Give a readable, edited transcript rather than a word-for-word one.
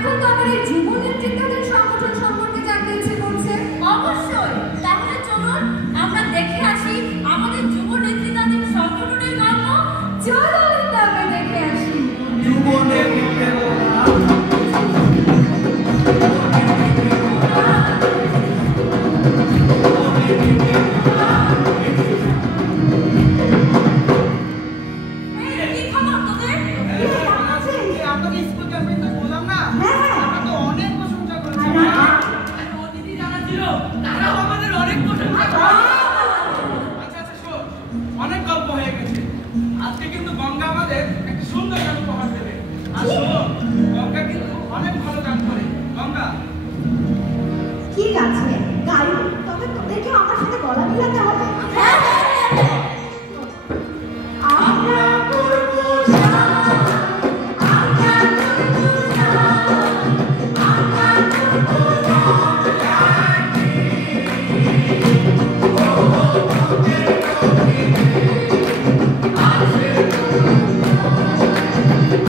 এখন তো আমার এই যুব নেতৃত্বাধীন সংগঠন সম্পর্কে জানতে ইচ্ছে করছে। অবশ্যই, তাহলে চলুন আমরা দেখে আসি আমাদের যুব নেতৃত্বাধীন সংগঠনের গল্প। চলো তবে দেখে আসি। যুব নেতৃত্বের অনেক গল্প হয়ে গেছে। আজকে কিন্তু গঙ্গা আমাদের একটা সুন্দর গান উপহার দেবে। আর শোনো, গঙ্গা কিন্তু অনেক ভালো গান করে। গঙ্গা ঠিক আছে গাইব, তবে তোদেরকে